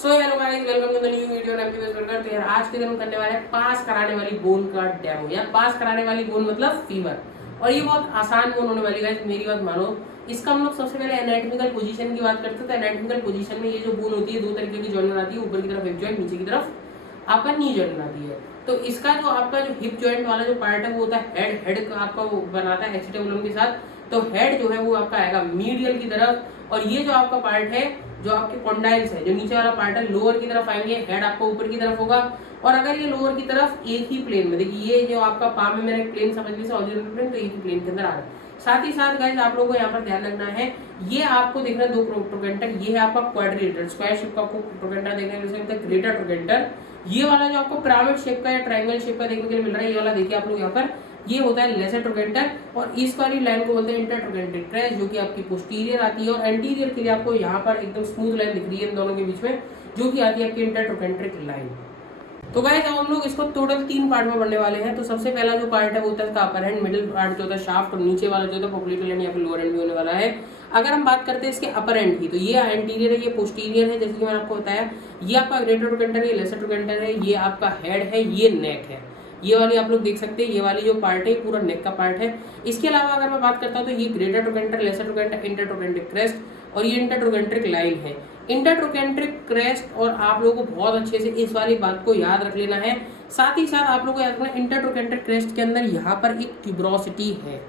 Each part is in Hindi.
So hello guys, welcome to the new video. तो यार आज के दिन हम करने वाले हैं पास कराने वाली बोन का डेमो। या पास कराने वाली बोन मतलब फीवर। और ये बहुत आसान बोन होने वाली है, मेरी बात मानो। इसका हम लोग सबसे पहले एनाटॉमिकल पोजीशन की बात करते हैं। तो एनाटॉमिकल पोजीशन में ये जो बोन होती है दो तरीके की जॉइंट बनाती है, ऊपर की तरफ हिप जॉइंट, नीचे की तरफ आपका नी जॉइंट बनाती है। तो इसका जो आपका जो हिप जॉइंट वाला जो पार्ट है वो होता है हेड। हेड का आपका वो बनाता है एसिटाबुलम के साथ। तो हेड जो है वो आपका आएगा मीडियल की तरफ, और ये जो आपका पार्ट है जो आपके कॉन्डाइल्स है, जो नीचे वाला पार्ट है, लोअर की तरफ आएंगे। हेड आपका ऊपर की तरफ होगा। और अगर ये लोअर की तरफ एक ही प्लेन में, देखिए ये जो आपका पाम में मैंने प्लेन समझ लिया हॉरिजॉन्टल प्लेन, तो एक ही प्लेन के अंदर आ रहा है। साथ ही साथ गाइस आप लोगों को यहाँ पर ध्यान रखना है, ये आपको देखना है दो ट्रोकेंटर। ये है आपका क्वाड्रिलेटरल स्क्वायर शेप का ट्रोकेंटर देखने को मिलता है, ग्रेटर ट्रोकेंटर। ये वाला जो आपको पिरामिड शेप का या ट्रायंगल शेप का देखने के लिए मिल रहा है, ये वाला देखिए आप लोग यहाँ पर, ये होता है लेसर ट्रोकेंटर। और इस वाली लाइन को बोलते हैं इंटरट्रोकेंट्रिक क्रेस्ट, जो कि आपकी पोस्टीरियर आती है। और एंटीरियर के लिए आपको यहाँ पर एकदम स्मूथ लाइन दिख रही है इन दोनों के बीच में, जो कि आती है आपकी इंटरट्रोकेंट्रिक लाइन। तो गाइस अब हम लोग इसको टोटल 3 पार्ट में पढ़ने वाले हैं। तो सबसे पहला जो पार्ट है वो होता है इसका अपर हैंड, मिडिल पार्ट जो होता है शाफ्ट, और नीचे वाला जो होता है पोप्लिटेल हैंड या फिर लोअर हैंड भी होने वाला है। अगर हम बात करते हैं इसके अपर हैंड की, तो ये एंटीरियर है, ये पोस्टीरियर है, जैसे कि मैंने आपको बताया। ये आपका ग्रेटर ट्रोकेंटर है, लेसर ट्रोकेंटर है, ये आपका हेड है, ये नेक है। ये वाली आप लोग देख सकते हैं, ये वाली जो पार्ट है पूरा नेक का पार्ट है। इसके अलावा अगर मैं बात करता हूँ तो ये greater trochanter, lesser trochanter, intertrochanteric crest और ये इंटरट्रोकेंट्रिक लाइन है। इंटरट्रोकेंट्रिक क्रेस्ट, और आप लोगों को बहुत अच्छे से इस वाली बात को याद रख लेना है। साथ ही साथ आप लोगों को याद रखना, इंटरट्रोकेंट्रिक क्रेस्ट के अंदर यहाँ पर एक ट्यूबरोसिटी है।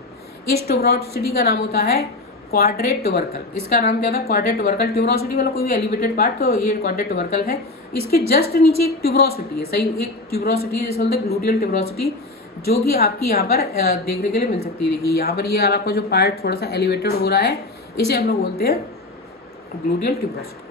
इस ट्यूबरोसिटी का नाम होता है क्वाड्रेट ट्यूबरकल। इसका नाम क्या होता है? Quadrat tubercle. ट्यूबरोसिटी मतलब कोई भी एलिवेटेड पार्ट, तो ये क्वाड्रेट ट्यूबरकल है। इसके जस्ट नीचे एक ट्यूबरोसिटी है, सही, एक ट्यूबरोसिटी है जिसे बोलते हैं ग्लूटियल ट्यूबरोसिटी, जो कि आपकी यहाँ पर देखने के लिए मिल सकती है। देखिए यहाँ पर ये आपका जो पार्ट थोड़ा सा एलिवेटेड हो रहा है, इसे हम लोग बोलते हैं ग्लूटियल ट्यूबरोसिटी।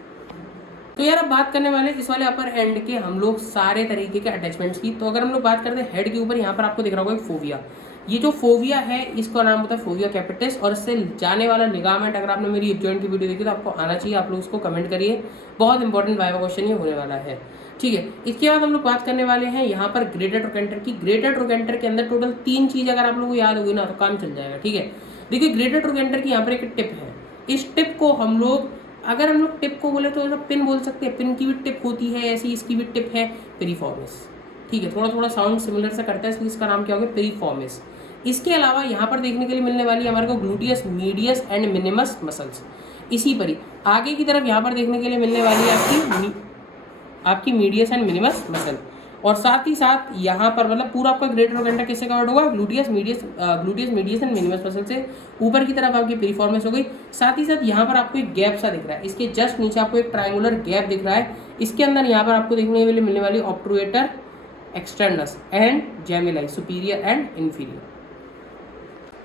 तो यार अब बात करने वाले इस वाले अपर एंड के हम लोग सारे तरीके के अटैचमेंट्स की। तो अगर हम लोग बात करते हैं हेड के ऊपर, यहाँ पर आपको दिख रहा होगा एक फोविया। ये जो फोविया है इसका नाम होता है फोविया कैपिटस, और इससे जाने वाला लिगामेंट, अगर आपने मेरी हिप जॉइंट की वीडियो देखी तो आपको आना चाहिए, आप लोग उसको कमेंट करिए। बहुत इंपॉर्टेंट वाइवा क्वेश्चन ये होने वाला है, ठीक है। इसके बाद हम लोग बात करने वाले हैं यहाँ पर ग्रेटर ट्रोकेंटर की। ग्रेटर ट्रोकेंटर के अंदर टोटल 3 चीज अगर आप लोगों को याद होगी ना तो काम चल जाएगा, ठीक है। देखिए ग्रेटर ट्रोकेंटर की यहाँ पर एक टिप है। इस टिप को हम लोग, अगर हम लोग टिप को बोले तो पिन बोल सकते हैं, पिन की भी टिप होती है ऐसी, इसकी भी टिप है पिरिफॉर्मिस, ठीक है। थोड़ा थोड़ा साउंड सिमिलर से करता है, इसलिए इसका नाम क्या होगा? पिरिफॉर्मिस। इसके अलावा यहाँ पर देखने के लिए मिलने वाली है हमारे को gluteus medius and minimus muscles. इसी पर ही आगे की तरफ यहाँ पर देखने के लिए मिलने वाली है आपकी मीडियस एंड मिनिमस मसल। और साथ ही साथ यहाँ पर मतलब पूरा आपका ग्रेटर ट्रोकेंटर किससे कवर्ड होगा? Gluteus medius and minimus muscle से। ऊपर की तरफ आपकी पिरिफॉर्मिस हो गई। साथ ही साथ यहाँ पर आपको एक गैप सा दिख रहा है, इसके जस्ट नीचे आपको एक ट्रायंगुलर गैप दिख रहा है। इसके अंदर यहाँ पर आपको देखने के लिए मिलने वाली obturator externus and gemelli, superior and inferior.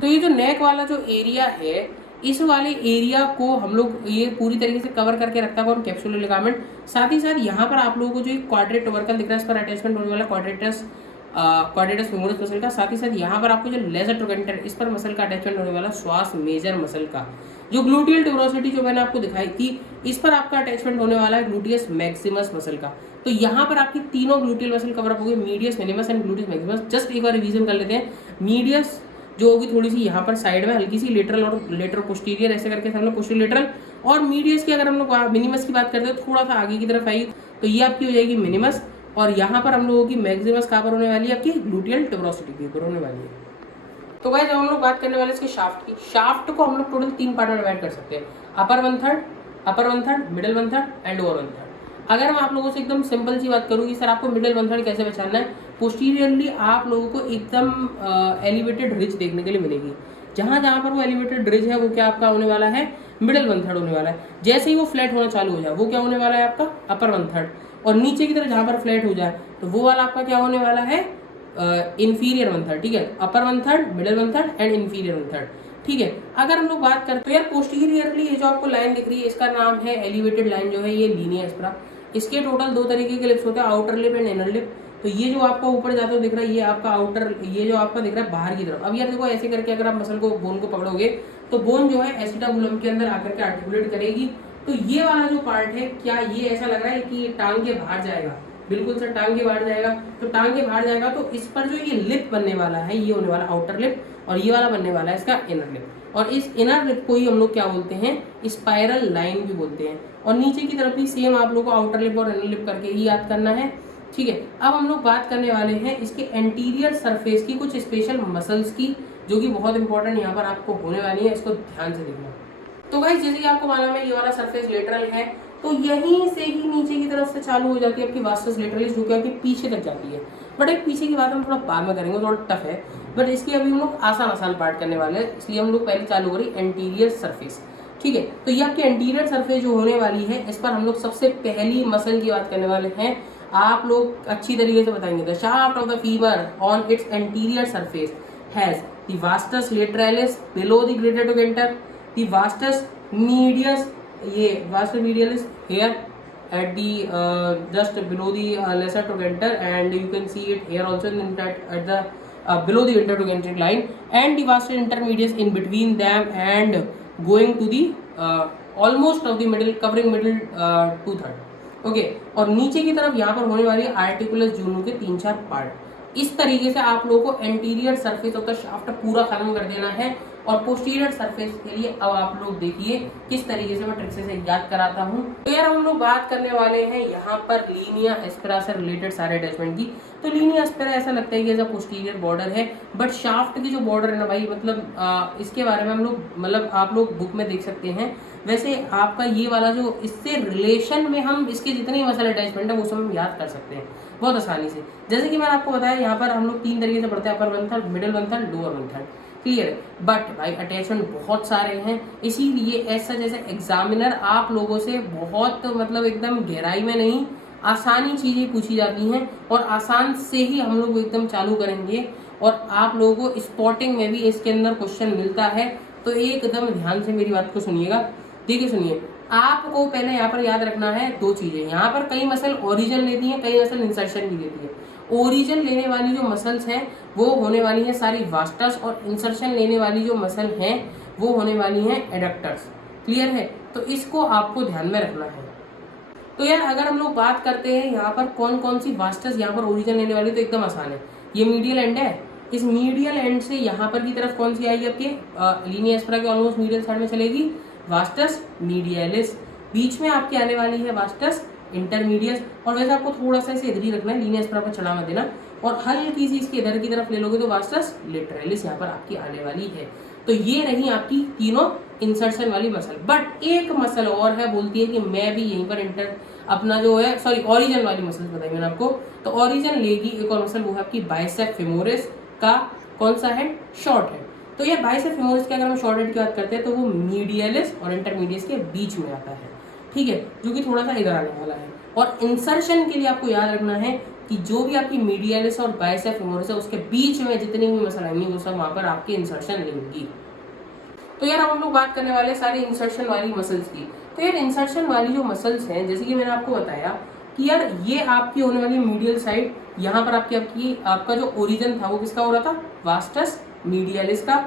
तो ये जो नेक वाला जो एरिया है, इस वाले एरिया को हम लोग ये पूरी तरीके से कवर करके रखता है कैप्सुलर लिगामेंट। साथ ही साथ यहाँ पर आप लोगों को जो एक क्वाड्रेट ट्यूबरकल दिख रहा है, इस पर अटैचमेंट होने वाला क्वाड्रेटस फेमोरस मसल का। साथ ही साथ यहाँ पर आपको जो लेसर ट्रोकेंटर, इस पर मसल का अटैचमेंट होने वाला श्वास मेजर मसल का। जो ग्लूटियल ट्यूबरोसिटी जो मैंने आपको दिखाई थी, इस पर आपका अटैचमेंट होने वाला है ग्लूटियस मैक्सिमस मसल का। तो यहाँ पर आपकी तीनों ग्लूटियल मसल कवर अप हो गई, medius, minimus and gluteus Maximus. Just एक बार रिवीजन कर लेते हैं। मीडियस जो होगी थोड़ी सी यहाँ पर साइड में हल्की सी लेटरल और लेटरल पोस्टीरियर, ऐसे करके हम लोग पोस्टीरियर लेटरल। और मीडियस की अगर हम लोग मिनिमस की बात करते हैं थोड़ा सा आगे की तरफ आएगी, तो ये आपकी हो जाएगी मिनिमस। और यहाँ पर हम लोगों की मैक्सिमस कहाँ पर होने वाली है? आपकी ग्लूटियल ट्यूबरोसिटी के ऊपर होने वाली है। तो गाइस जब हम लोग बात करने वाले इसके शाफ्ट की, शाफ्ट को हम लोग टोटल 3 पार्ट में डिवाइड कर सकते हैं, अपर 1/3, मिडिल 1/3 एंड लोअर 1/3। अगर मैं आप लोगों से एकदम सिंपल सी बात करूँ कि सर आपको मिडिल 1/3 कैसे पहचानना है, पोस्टीरियरली आप लोगों को एकदम एलिवेटेड रिज देखने के लिए मिलेगी। जहाँ जहाँ पर वो एलिवेटेड रिज है वो क्या आपका होने वाला है? मिडिल 1/3 होने वाला है। जैसे ही वो फ्लैट होना चालू हो जाए वो क्या होने वाला है? आपका अपर 1/3। और नीचे की तरफ जहाँ पर फ्लैट हो जाए तो वो वाला आपका क्या होने वाला है? इंफीरियर 1/3, ठीक है। अपर 1/3, मिडिल 1/3 एंड इंफीरियर 1/3, ठीक है। अगर हम लोग बात करते हैं यार पोस्टीरियरली, ये जो आपको लाइन दिख रही है इसका नाम है एलिवेटेड लाइन, जो है ये लीनिया एस्पेरा। इसके टोटल 2 तरीके के लिप्स होते हैं, outer lip and inner lip. तो ये जो आपका ऊपर जाता हुआ दिख रहा है ये आपका आउटर, ये जो आपका दिख रहा है बाहर की तरफ। अब यार देखो ऐसे करके अगर आप मसल को, बोन को पकड़ोगे तो बोन जो है एसिटाबुलम के अंदर आकर के आर्टिकुलेट करेगी। तो ये वाला जो पार्ट है, क्या ये ऐसा लग रहा है कि ये टांग के बाहर जाएगा? बिल्कुल सर, टांग के बाहर जाएगा। तो टांग के बाहर जाएगा तो इस पर जो ये लिप बनने वाला है ये होने वाला आउटर लिप, और ये वाला बनने वाला है इसका इनर लिप। और इस इनर लिप को ही हम लोग क्या बोलते हैं, स्पाइरल लाइन भी बोलते हैं। और नीचे की तरफ भी सेम आप लोग को आउटर लिप और इनर लिप करके ही याद करना है, ठीक है। अब हम लोग बात करने वाले हैं इसके एंटीरियर सरफेस की कुछ स्पेशल मसल्स की, जो कि बहुत इंपॉर्टेंट यहाँ पर आपको होने वाली है, इसको ध्यान से देखना। तो गाइस जैसे कि आपको मालूम है ये वाला सरफेस लेटरल है, तो यहीं से ही नीचे की तरफ से चालू हो जाती है आपकी वास्टस लेटरलिस, जो कि आपके पीछे तक जाती है। बट एक पीछे की बात हम थोड़ा बाद में करेंगे, थोड़ा टफ है, बट इसकी अभी हम लोग आसान पार्ट करने वाले हैं, इसलिए हम लोग पहले चालू करें एंटीरियर सरफेस, ठीक है। तो ये आपकी एंटीरियर सरफेस जो होने वाली है, इस पर हम लोग सबसे पहली मसल की बात करने वाले हैं। आप लोग अच्छी तरीके से बताएंगे, the shaft of the femur on its anterior surface has the vastus lateralis below the greater trochanter, the vastus medius, ये vastus medialis here at the just below the lesser trochanter, and you can see it here also in that at the below the intertrochanteric line, and the vastus intermedius in between them and going to the almost of the middle, covering middle 2/3, okay. और नीचे की तरफ यहाँ पर होने वाली आर्टिकुलस जूनू के 3-4 पार्ट। इस तरीके से आप लोगों को anterior surface of the shaft पूरा खत्म कर देना है। और पोस्टीरियर सरफेस के लिए अब आप लोग देखिए किस तरीके से मैं ट्रिक से याद कराता हूँ। तो यार हम लोग बात करने वाले हैं यहाँ पर लीनिया एस्पेरा से रिलेटेड सारे अटैचमेंट की। तो लीनिया एस्पेरा ऐसा लगता है कि ऐसा पोस्टीरियर बॉर्डर है, बट शाफ्ट की जो बॉर्डर है ना भाई, मतलब इसके बारे में हम लोग मतलब आप लोग बुक में देख सकते हैं। वैसे आपका ये वाला जो इससे रिलेशन में हम इसके जितने मसल अटैचमेंट है वो सब हम याद कर सकते हैं बहुत आसानी से। जैसे कि मैंने आपको बताया यहाँ पर हम लोग 3 तरीके से पढ़ते हैं, अपर 1/3, मिडिल 1/3, लोअर 1/3, क्लियर। बट भाई अटैचमेंट बहुत सारे हैं, इसीलिए ऐसा जैसे एग्जामिनर आप लोगों से बहुत मतलब एकदम गहराई में नहीं, आसानी चीजें पूछी जाती हैं और आसान से ही हम लोग एकदम चालू करेंगे। और आप लोगों को स्पॉटिंग में भी इसके अंदर क्वेश्चन मिलता है, तो एकदम ध्यान से मेरी बात को सुनिएगा। देखिए सुनिए, आपको पहले यहाँ पर याद रखना है 2 चीजें। यहाँ पर कई मसल ओरिजिन लेती हैं, कई मसल इंसर्शन भी लेती है। ओरिजिन लेने वाली जो मसल्स हैं वो होने वाली हैं सारी वास्टस, और इंसर्शन लेने वाली जो मसल हैं वो होने वाली हैं एडक्टर्स, क्लियर है। तो इसको आपको ध्यान में रखना है। तो यार अगर हम लोग बात करते हैं यहाँ पर कौन कौन सी वास्टस यहाँ पर ओरिजिन लेने वाली, तो एकदम आसान है। ये मीडियल एंड है, इस मीडियल एंड से यहाँ पर की तरफ कौन सी आएगी आपके लीनिया एस्पेरा के ऑलमोस्ट मीडियल साइड में चलेगी वास्टस मीडियलिस, बीच में आपकी आने वाली है वास्टस इंटरमीडियस। और वैसे आपको थोड़ा सा इसे इधर ही रखना है, लीनिया एस्पेरा पर चढ़ा मत देना, और हल्की सी इसके इधर की तरफ ले लोगे तो वास्टस लेटरलिस यहाँ पर आपकी आने वाली है। तो ये रही आपकी तीनों इंसर्शन वाली मसल। बट एक मसल और है, बोलती है कि मैं भी यहीं पर अपना जो है सॉरी ओरिजिन वाली मसल बताई मैंने आपको। तो ओरिजिन लेगी एक और मसल, वो है आपकी बाइसेप फेमोरिस का कौन सा हेड, शॉर्ट हेड। तो ये बाइसेप फेमोरिस के अगर हम शॉर्ट हेड की बात करते हैं तो वो मीडियलिस और इंटरमीडियस के बीच में आता है, ठीक है, जो कि थोड़ा सा इधर आने वाला है। और इंसर्शन के लिए आपको याद रखना है कि जो भी आपकी मीडियलिस और बाइसेप फेमोरिस है उसके बीच में जितनी भी मसल आएंगी वो सब वहां पर आपके इंसर्शन लेंगी। तो यार हम लोग बात करने वाले सारी इंसर्शन वाली मसल्स की। तो यार इंसर्शन वाली जो मसल्स हैं, जैसे कि मैंने आपको बताया कि यार ये आपकी होने वाली मीडियल साइड, यहाँ पर आपका जो ओरिजिन था वो किसका हो रहा था, वास्टस मीडियलिस का।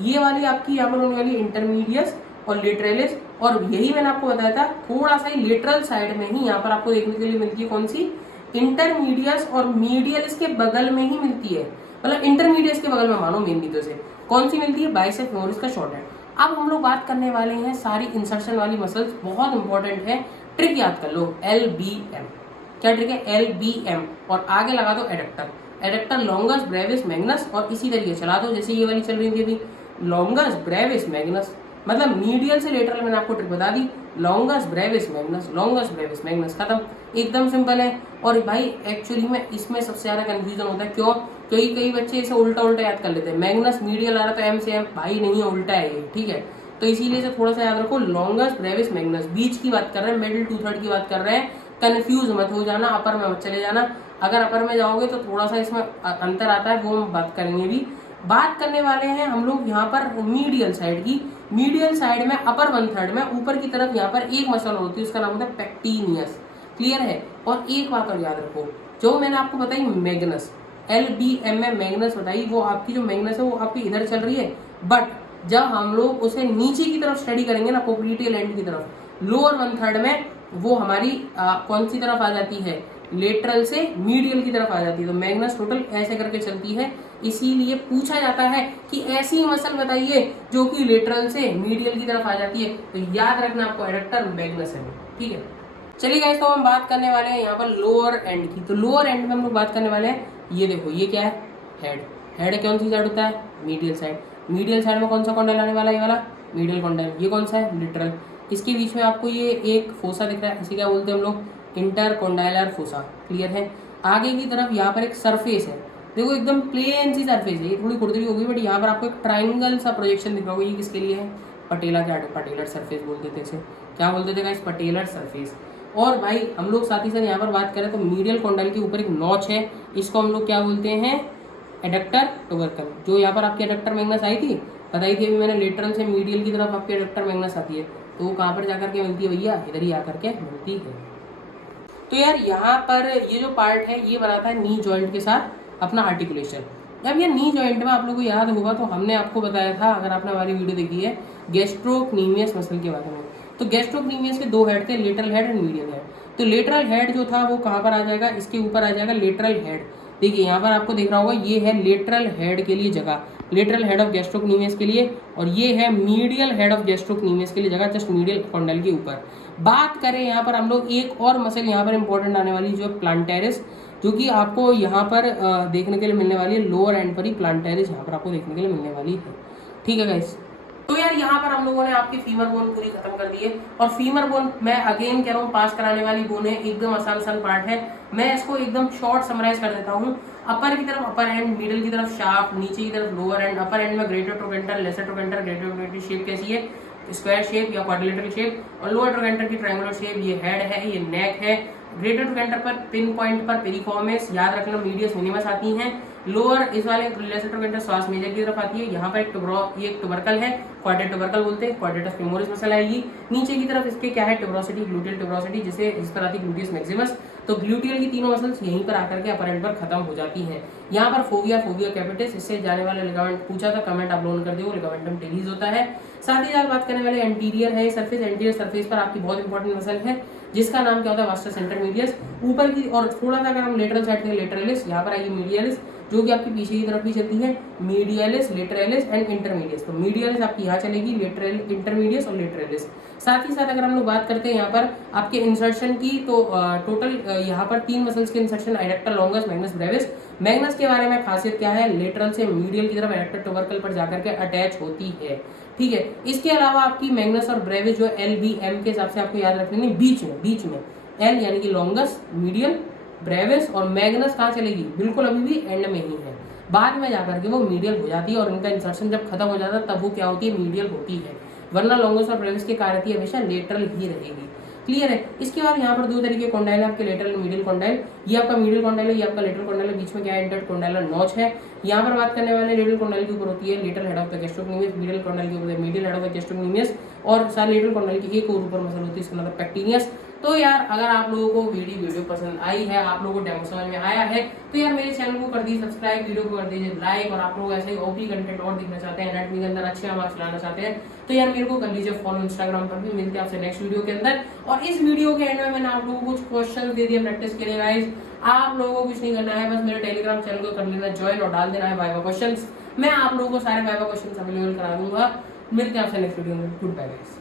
ये वाली आपकी यहाँ पर होने वाली इंटरमीडियस और लेटरलिस, और यही मैंने आपको बताया था थोड़ा सा ही लेटरल साइड में ही यहाँ पर आपको देखने के लिए मिलती है कौन सी, इंटरमीडियस, और मीडियलिस के बगल में ही मिलती है, मतलब इंटरमीडियस के बगल में मानो मेनली तो से कौन सी मिलती है, बाइसेप फेमोरिस का शॉर्ट हेड। अब हम लोग बात करने वाले हैं सारी इंसर्शन वाली मसल्स, बहुत इंपॉर्टेंट है, ट्रिक याद कर लो, LBM। क्या ट्रिक है, LBM, और आगे लगा दो एडक्टर लॉन्गस ब्रेविस मैग्नस, और इसी तरीके चला दो जैसे ये वाली चल रही थी अभी, लॉन्गस ब्रेविस मैग्नस, मतलब मीडियल से लेटरल मैंने आपको ट्रिक बता दी, लॉन्गस ब्रेविस मैग्नस खत्म, एकदम सिंपल है। और भाई एक्चुअली में इसमें सबसे ज्यादा कंफ्यूजन होता है, क्यों, क्योंकि कई बच्चे इसे उल्टा याद कर लेते हैं, मैग्नस मीडियल आ रहा तो M से M, भाई नहीं है, उल्टा है ये, ठीक है। तो इसीलिए इसे थोड़ा सा याद रखो, लॉन्गस ब्रेविस मैग्नस, बीच की बात कर रहे हैं, मिडिल 2/3 की बात कर रहे हैं, कंफ्यूज मत हो जाना, अपर में मत चले जाना। अगर अपर में जाओगे तो थोड़ा सा इसमें अंतर आता है, वो हम बात करेंगे भी। बात करने वाले हैं हम लोग यहाँ पर मीडियल साइड की। मीडियल साइड में अपर 1/3 में ऊपर की तरफ यहाँ पर एक मसल होती है, उसका नाम होता है पेक्टिनियस, क्लियर है। और एक बात और याद रखो, जो मैंने आपको बताई मैग्नस, LBM में मैग्नस बताई, वो आपकी जो मैग्नस है वो आपकी इधर चल रही है, बट जब हम लोग उसे नीचे की तरफ स्टडी करेंगे ना, पोप्लिटियल एंड की तरफ, लोअर 1/3 में वो हमारी कौन सी तरफ आ जाती है, लेटरल से मीडियल की तरफ आ जाती है। तो मैग्नस टोटल ऐसे करके चलती है, इसीलिए पूछा जाता है कि ऐसी मसल बताइए जो कि लेटरल से मीडियल की तरफ आ जाती है, तो याद रखना आपको एडक्टर मैग्नस है। ठीक है, चलिए गाइस, तो हम बात करने वाले हैं यहाँ पर लोअर एंड की। तो लोअर एंड में हम लोग बात करने वाले हैं, ये देखो ये क्या है, हेड। हेड कौन सी साइड होता है, मीडियल साइड। मीडियल साइड में कौन सा कॉन्डाइल आने वाला है, ये वाला मीडियल कॉन्डाइल। ये कौन सा है, लिटरल। इसके बीच में आपको ये एक फोसा दिख रहा है, इसे क्या बोलते हैं हम लोग, इंटरकॉन्डाइलर फोसा। क्लियर है। आगे की तरफ यहाँ पर एक सरफेस है, देखो एकदम प्लेन सी सरफेस है, ये थोड़ी खुरदरी होगी बट यहाँ पर आपको एक ट्राइंगल सा प्रोजेक्शन दिख रहा होगा। ये किसके लिए है, पटेला के पटेलर सरफेस बोलते थे इसे। क्या बोलते थे गाइस, पटेलर सरफेस। और भाई हम लोग साथ ही साथ यहाँ पर बात करें तो मीडियल कॉन्डाइल के ऊपर एक नॉच है, इसको हम लोग क्या बोलते हैं, एडक्टर टुबरकल। जो यहाँ पर आपकी एडक्टर मैग्नस आई थी, बताई थी अभी मैंने, लेटरल से मीडियल की तरफ आपकी एडक्टर मैग्नस आती है, तो वो कहाँ पर जाकर के मिलती है भैया, इधर ही आकर के मिलती है। तो यार यहाँ पर ये जो पार्ट है ये बनाता है नी जॉइंट के साथ अपना आर्टिकुलेशन। जब ये नी जॉइंट में आप लोगों को याद होगा तो हमने आपको बताया था, अगर आपने हमारी वीडियो देखी है गैस्ट्रोक्नीमियस मसल के बारे में, तो गैस्ट्रोक्नीमियस के दो हेड थे, lateral head and medial head. तो लेटरल हेड जो था वो कहाँ पर आ जाएगा, इसके ऊपर आ जाएगा लेटरल हेड। देखिए यहाँ पर आपको दिख रहा होगा, ये है लेटरल हेड के लिए जगह, लेटरल हेड ऑफ गैस्ट्रोक्नीमियस के लिए, और ये है मीडियल हेड ऑफ गैस्ट्रोक्नीमियस के लिए जगह, जस्ट मीडियल कॉन्डाइल के ऊपर। बात करें यहाँ पर हम लोग एक और मसल यहाँ पर इंपॉर्टेंट आने वाली, जो प्लांटेरिस, जो कि आपको यहाँ पर देखने के लिए मिलने वाली है, लोअर एंड पर ही प्लांटेरिस यहाँ पर आपको देखने के लिए मिलने वाली है। ठीक है गाइस, तो यार यहाँ पर हम लोगों ने आपकी फीमर बोन पूरी खत्म कर दी है। और फीमर बोन मैं अगेन कह रहा हूँ, पास कराने वाली बोन है, एकदम आसान पार्ट है। मैं इसको एकदम शॉर्ट समराइज कर देता हूँ। अपर की तरफ अपर एंड, मिडिल की तरफ शार्प, नीचे की तरफ लोअर एंड। अपर एंड में greater trochanter, lesser trochanter. Greater trochanter shape कैसी है, स्क्वायर शेप या क्वाड्रिलेटरल शेप, और लोअर ट्रोकेंटर की ट्रायंगुलर शेप। ये हेड है, ये नेक है। ग्रेटर ट्रोकेंटर पर पिन पॉइंट पर पेरिफॉर्मिस, याद रखना, मीडियस मिनिमस आती हैं। लोअर इस वाले लेसर ट्रोकेंटर श्वास मेजर की तरफ आती है। यहाँ पर एक टुबरकल है, क्वाड्रेट टुबरकल बोलते हैं, क्वाड्रेटस फेमोरिस मसल आएगी। नीचे की तरफ इसके क्या है, ट्यूबरोसिटी, ग्लूटियल ट्यूबरोसिटी, जिस पर आती है ग्लूटियस मैक्सिमस। तो ग्लूटियल की तीनों मसल्स यहीं पर आकर के अपर एंड पर खत्म हो जाती हैं। यहाँ पर फोविया कैपिटिस, इससे जाने वाला लिगामेंट पूछा था, कमेंट आप लोगों कर दिए, लिगामेंटम टेरिस होता है। साथ ही साथ बात करने वाले एंटीरियर है सरफेस। एंटीरियर सरफेस पर आपकी बहुत इंपॉर्टेंट मसल है, जिसका नाम क्या होता है, वास्टस इंटरमीडियस। ऊपर की और थोड़ा सा अगर हम लेटरल साइड के लेटरलिस, यहाँ पर आइए मीडियलिस, जो कि आपकी पीछे की तरफ भी चलती है, मीडियलिस, लेटरलिस एंड इंटरमीडियस। तो मीडियलिस आपकी यहाँ चलेगी, लेटरल, इंटरमीडियस और लेटरलिस। साथ ही साथ अगर हम लोग बात करते हैं यहाँ पर आपके इंसर्शन की, तो टोटल यहाँ पर 3 मसल्स के insertion, adductor longus, Magnus Brevis. Magnus के बारे में खासियत क्या है, लेटरल से मीडियल की तरफ एडक्टर टुबरकल पर जाकर के अटैच होती है। ठीक है, इसके अलावा आपकी मैग्नस और ब्रेविस जो LBM के हिसाब से आपको याद रखनी है, बीच में L यानी कि लॉन्गस, मीडियल, ब्रेविस, और मैग्नस कहाँ चलेगी, बिल्कुल अभी भी एंड में ही है। बाद में जाकर के वो मीडियल हो जाती है, और इनका इंसर्शन जब खत्म हो जाता है तब वो क्या होती है, मीडियल होती है। वरना लॉन्गस और ब्रेविस की कार्यती हमेशा लेटरल ही रहेगी। क्लियर है। इसके बाद यहाँ पर 2 तरीके कॉन्डाइल है आपके, लेटरल मीडियल कॉन्डाइल। ये आपका मीडियल कॉन्डाइल है, ये आपका लेटरल कॉन्डाइल है। बीच में क्या है, इंटर कॉन्डाइलर नॉच है। यहाँ पर बात करने वाले लेटरल कॉन्डाइल के ऊपर होती है lateral head of the gastrocnemius, medial condyle के ऊपर medial head of the gastrocnemius, और सारे लेटरल कॉन्डाइल की एक और ऊपर मसल होती है, इसका मतलब पेक्टिनियस। तो यार अगर आप लोगों को वीडियो पसंद आई है, आप लोगों को डेमो समझ में आया है, तो यार मेरे चैनल को कर दीजिए सब्सक्राइब, वीडियो को कर दीजिए लाइक, और आप लोग ऐसे ही ओपी कंटेंट और देखना चाहते हैं, एनाटॉमी के अंदर अच्छे मार्क्स लाना चाहते हैं, तो यार मेरे को कर लीजिए फॉलो इंस्टाग्राम पर भी। मिलते हैं आपसे नेक्स्ट वीडियो के अंदर। और इस वीडियो के एंड में मैंने आप लोगों को कुछ क्वेश्चन दे दिए प्रैक्टिस के लिए गाइस। आप लोगों को कुछ नहीं करना है, बस मेरे टेलीग्राम चैनल को कर लेना ज्वाइन और डाल देना है वाइवा क्वेश्चंस। मैं आप लोगों को सारे वाइवा क्वेश्चंस अवेलेबल करा दूंगा। मिलते हैं आपसे नेक्स्ट वीडियो में। Good bye guys.